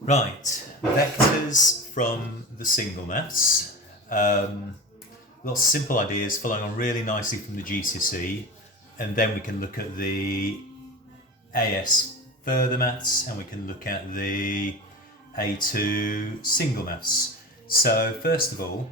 Right, vectors from the single maths. Lots of simple ideas following on really nicely from the GCSE, and then we can look at the AS further maths, and we can look at the A2 single maths. So first of all,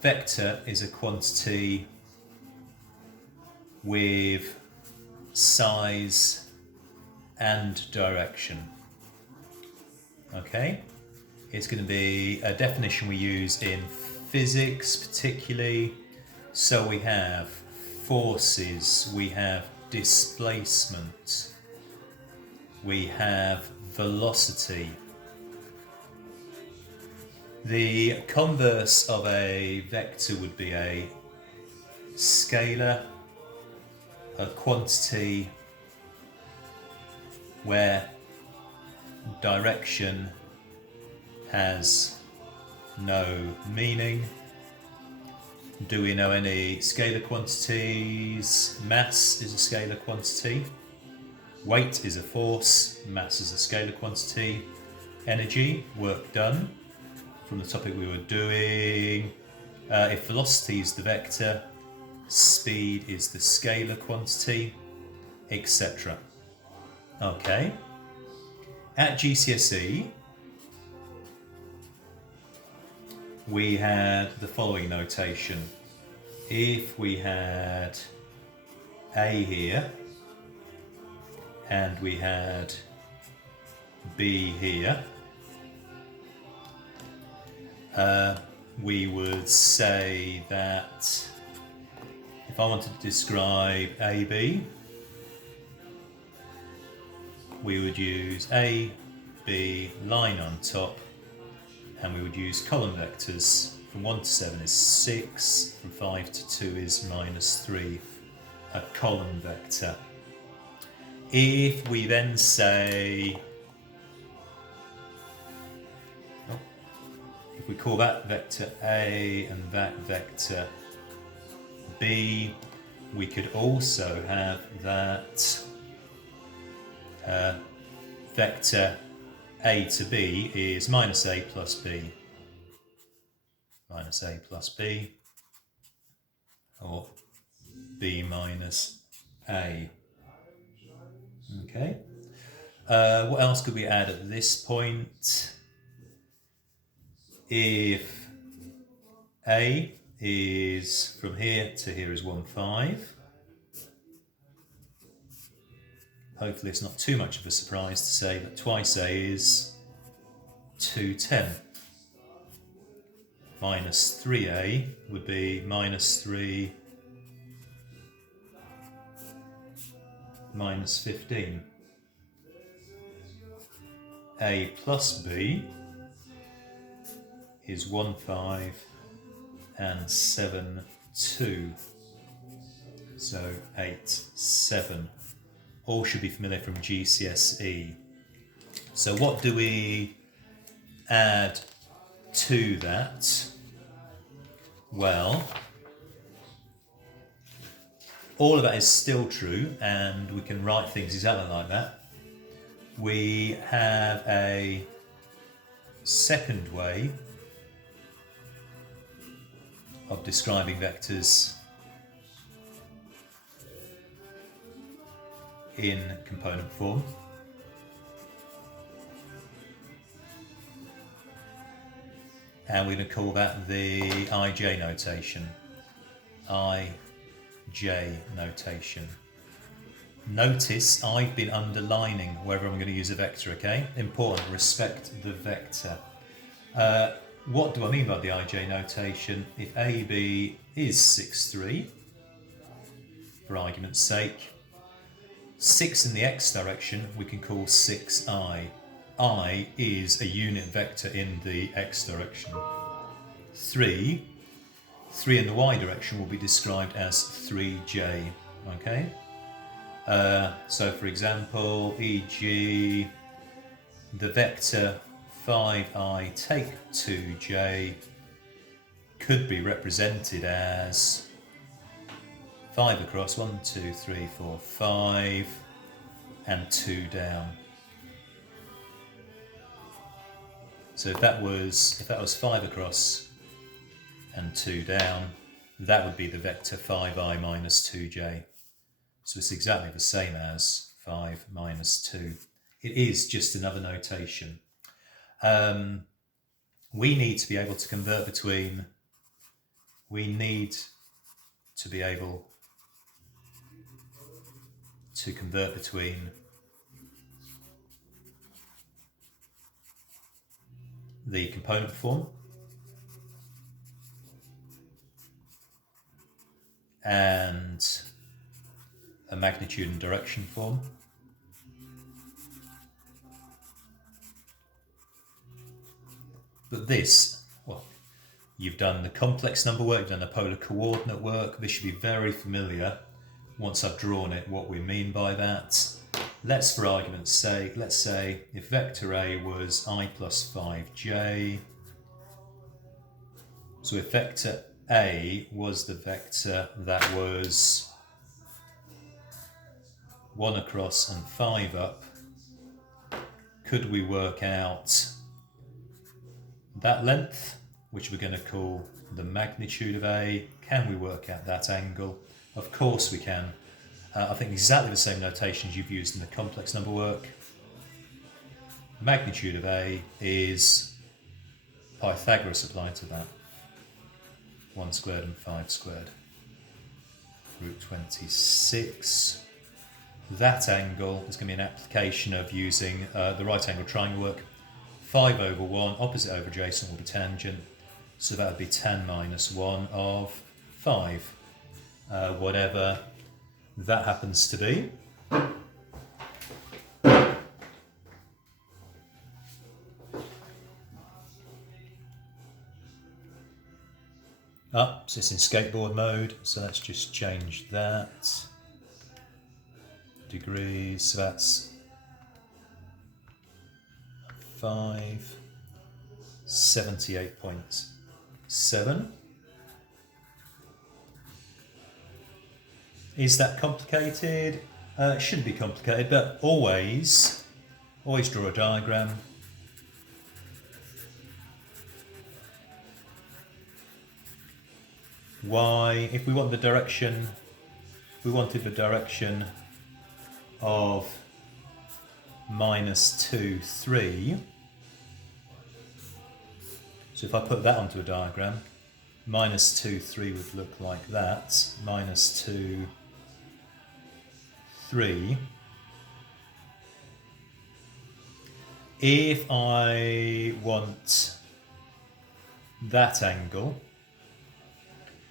vector is a quantity with size and direction. Okay, it's going to be a definition we use in physics particularly. So we have forces, we have displacement, we have velocity. The converse of a vector would be a scalar, a quantity where direction has no meaning. Do we know any scalar quantities? Mass is a scalar quantity. Weight is a force. Mass is a scalar quantity. Energy, work done, from the topic we were doing. If velocity is the vector, speed is the scalar quantity, etc. Okay. At GCSE, we had the following notation. If we had A here, and we had B here, we would say that if I wanted to describe AB, we would use A, B, line on top, and we would use column vectors. From 1 to 7 is 6, from 5 to 2 is -3, a column vector. If we then say, if we call that vector A and that vector B, we could also have that vector A to B is -A plus B. -A plus B, or B minus A. Okay. What else could we add at this point? If A is from here to here is 1, 5. Hopefully it's not too much of a surprise to say that twice A is 2, 10. -3A would be -3 -15. A plus B is 1, 5 and 7, 2. So 8, 7. All should be familiar from GCSE. So what do we add to that? Well, all of that is still true, and we can write things exactly like that. We have a second way of describing vectors in component form. And we're going to call that the IJ notation. IJ notation. Notice I've been underlining wherever I'm going to use a vector, okay? Important, respect the vector. What do I mean by the IJ notation? If AB is 6, 3, for argument's sake, 6 in the x direction we can call 6i. I is a unit vector in the x direction. 3 in the y direction will be described as 3j, okay? So for example, e.g. the vector 5i take 2j could be represented as 5 across, 1, 2, 3, 4, 5, and 2 down. So if that was 5 across and 2 down, that would be the vector 5i minus 2j. So it's exactly the same as 5 minus 2. It is just another notation. We need to be able to convert between, the component form and a magnitude and direction form. But this, well, you've done the complex number work, you've done the polar coordinate work. This should be very familiar once I've drawn it, what we mean by that. Let's, for argument's sake, let's say if vector A was I plus 5j, so if vector A was the vector that was 1 across and 5 up, could we work out that length, which we're going to call the magnitude of A? Can we work out that angle? Of course we can. I think exactly the same notations you've used in the complex number work. Magnitude of A is Pythagoras applied to that. 1 squared and 5 squared. Root 26. That angle is going to be an application of using the right angle triangle work. 5 over 1, opposite over adjacent will be tangent. So that would be tan minus 1 of 5. Whatever that happens to be. So it's in skateboard mode, so let's just change that. Degrees, so that's 5, 78.7. Is that complicated? It shouldn't be complicated, but always draw a diagram. Y, if we want the direction, wanted the direction of minus 2, 3. So if I put that onto a diagram, minus 2, 3 would look like that. Minus 2, 3. If I want that angle,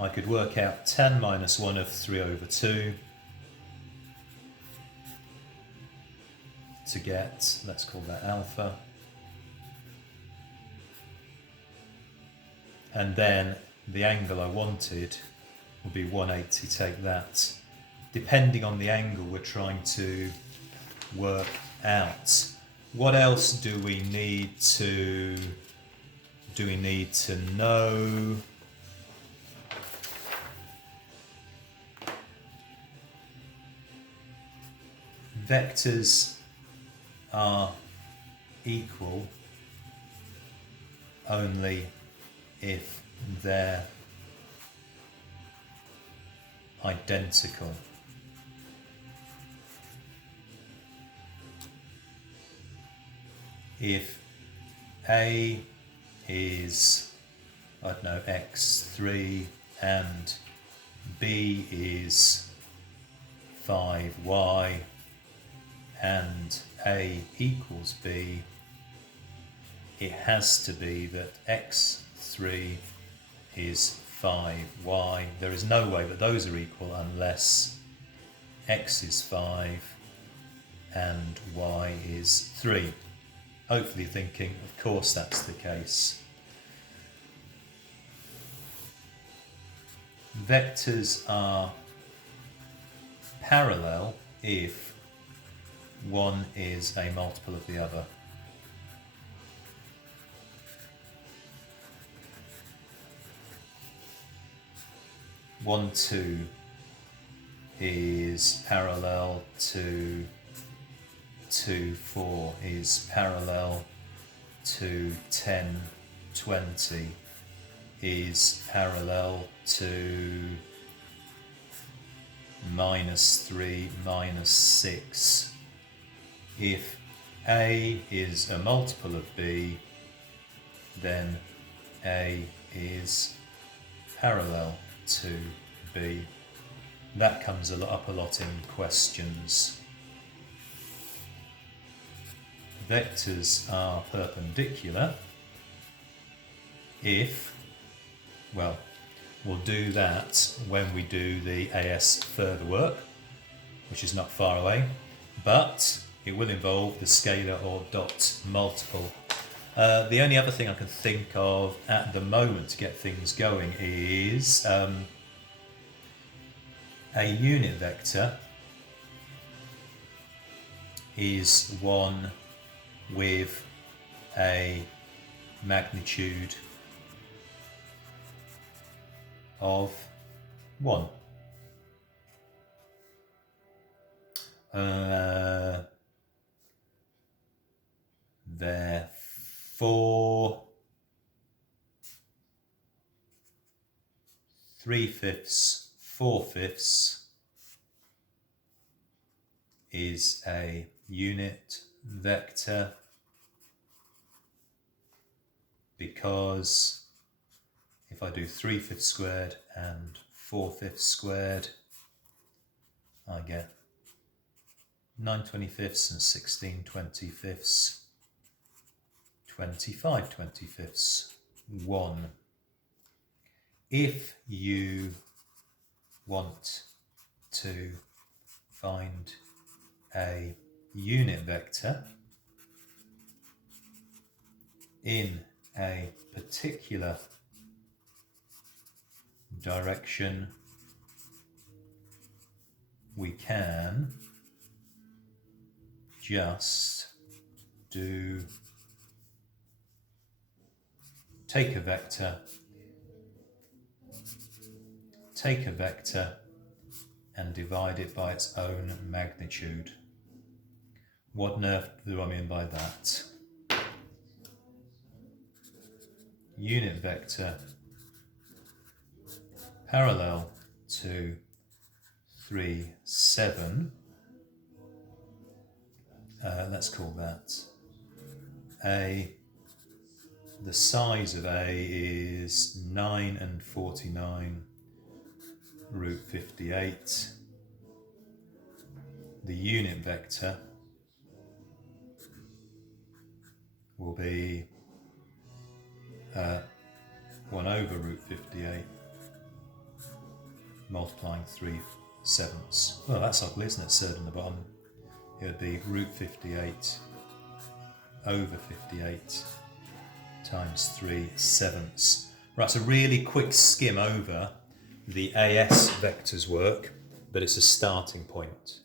I could work out tan minus 1 of 3 over 2 to get, let's call that alpha. And then the angle I wanted would be 180, take that. Depending on the angle we're trying to work out. What else do we need to know? Vectors are equal only if they're identical. If A is, I don't know, x3 and B is 5y and A equals B, it has to be that x3 is 5y. There is no way that those are equal unless x is 5 and y is 3. Hopefully thinking, of course that's the case. Vectors are parallel if one is a multiple of the other. One, 2 is parallel to 2, 4 is parallel to 10, 20 is parallel to -3, -6. If A is a multiple of B, then A is parallel to B. That comes up a lot in questions. Vectors are perpendicular if, well, we'll do that when we do the AS further work, which is not far away, but it will involve the scalar or dot multiple. The only other thing I can think of at the moment to get things going is a unit vector is one with a magnitude of 1. Therefore, 3/5, 4/5 is a unit vector because if I do 3/5 squared and 4/5 squared, I get 9/25 and 16/25, 25/25, 1. If you want to find a unit vector in a particular direction, we can just take a vector and divide it by its own magnitude. What on earth do I mean by that? Unit vector parallel to 3, 7. Let's call that A. The size of A is 9 and 49 root 58. The unit vector will be 1 over root 58 multiplying 3/7. Well, that's ugly, isn't it? Third on the bottom. It would be root 58 over 58 times 3/7. Right, so really quick skim over the AS vectors work, but it's a starting point.